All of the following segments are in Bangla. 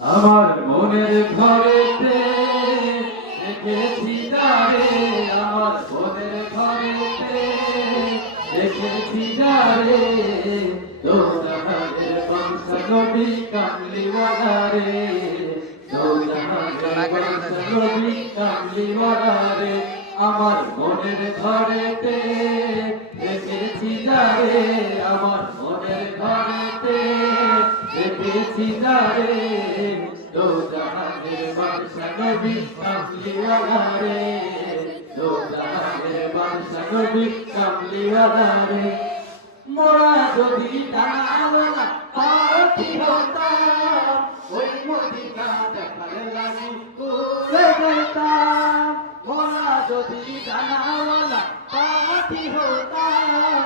আমার মনের ঘরেতে রেখেছি যারে, আমার মনের ঘরেতে রেখেছি যারে, দৌজাহানের বংশ নবী কামলিওয়ালা রে, দৌজাহানের বংশ নবী কামলিওয়ালা রে। আমার মনের ঘরেতে রেখেছি যারে, আমার মনের ঘরেতে রেখেছি যারে, দৌজাহানের বাদশা নবী কামলিওয়ালা রে, দৌজাহানের বাদশা নবী কামলিওয়ালা রে। মোরা যদি ডানাওয়ালা পাখি হতাম, ওই মদিনা দেখার লাগি উড়ে যাইতাম। মোরা যদি ডানাওয়ালা পাখি হতাম,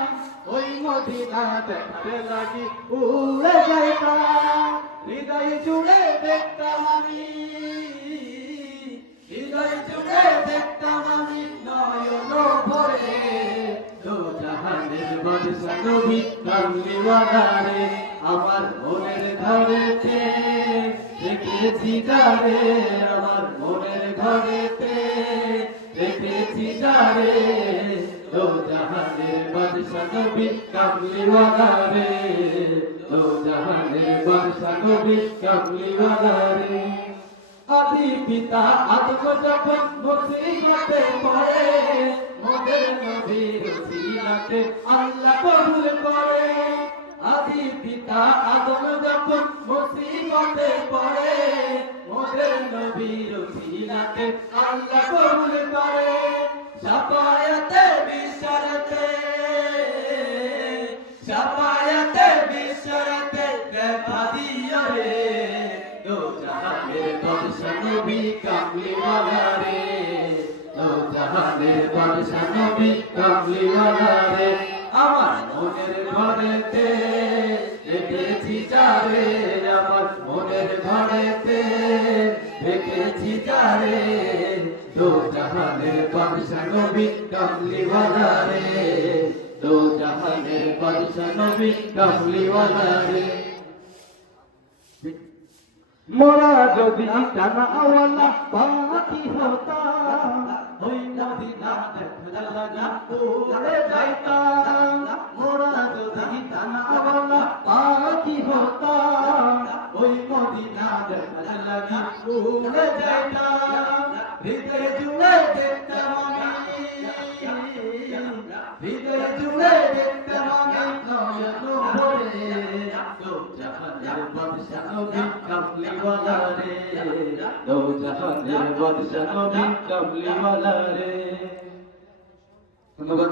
ওই মদিনা দেখার লাগি উড়ে যাইতাম। হৃদয় জুড়ে দেখতাম আমি, হৃদয় জুড়ে দেখতাম আমি নয়ন ভরে, দৌজাহানের বাদশা নবী কামলিওয়ালা রে। আমার মনের ঘরেতে রেখেছি যারে, আমার মনের ঘরেতে রেখেছি যারে, দৌজাহানের বাদশা নবী কামলিওয়ালা রে, দৌজাহানের বাদশা নবী কামলিওয়ালা রে। আদি পিতা আদম যখন মুসিবতে পড়ে, মোদের নবীর সিনাতে আল্লাহ কবুল করে। আদি পিতা আদম যখন মুসিবতে পড়ে, মোদের নবীর সিনাতে আল্লাহ কবুল করে। শাফায়াতে বিশারতে, শাফায়াতে বিশারতে দেখা দিও রে, দৌজাহানের বাদশা নবী কামলিওয়ালা রে, দৌজাহানের বাদশা নবী কামলিওয়ালা রে। আমার মনের ঘরেতে রেখেছি যারে, আমার মনের ঘরেতে রেখেছি যারে, দৌজাহানের বাদশা নবী কামলিওয়ালা রে, দৌজাহানের বাদশা নবী কামলিওয়ালা রে। মোরা যদি ডানাওয়ালা পাখি হতাম, ওই মদিনা দেখার লাগি উড়ে যাইতাম। মোরা যদি ডানাওয়ালা পাখি হতাম, ওই মদিনা দেখার লাগি উড়ে যাইতাম। হৃদয় জুড়ে দেখতাম আমি, হৃদয় জুড়ে দেখতাম আমি নয়ন ভরে, দৌজাহানের বাদশা নবী কামলিওয়ালা রে, দৌজাহানের বাদশা নবী কামলিওয়ালা রে। ধন্যবাদ।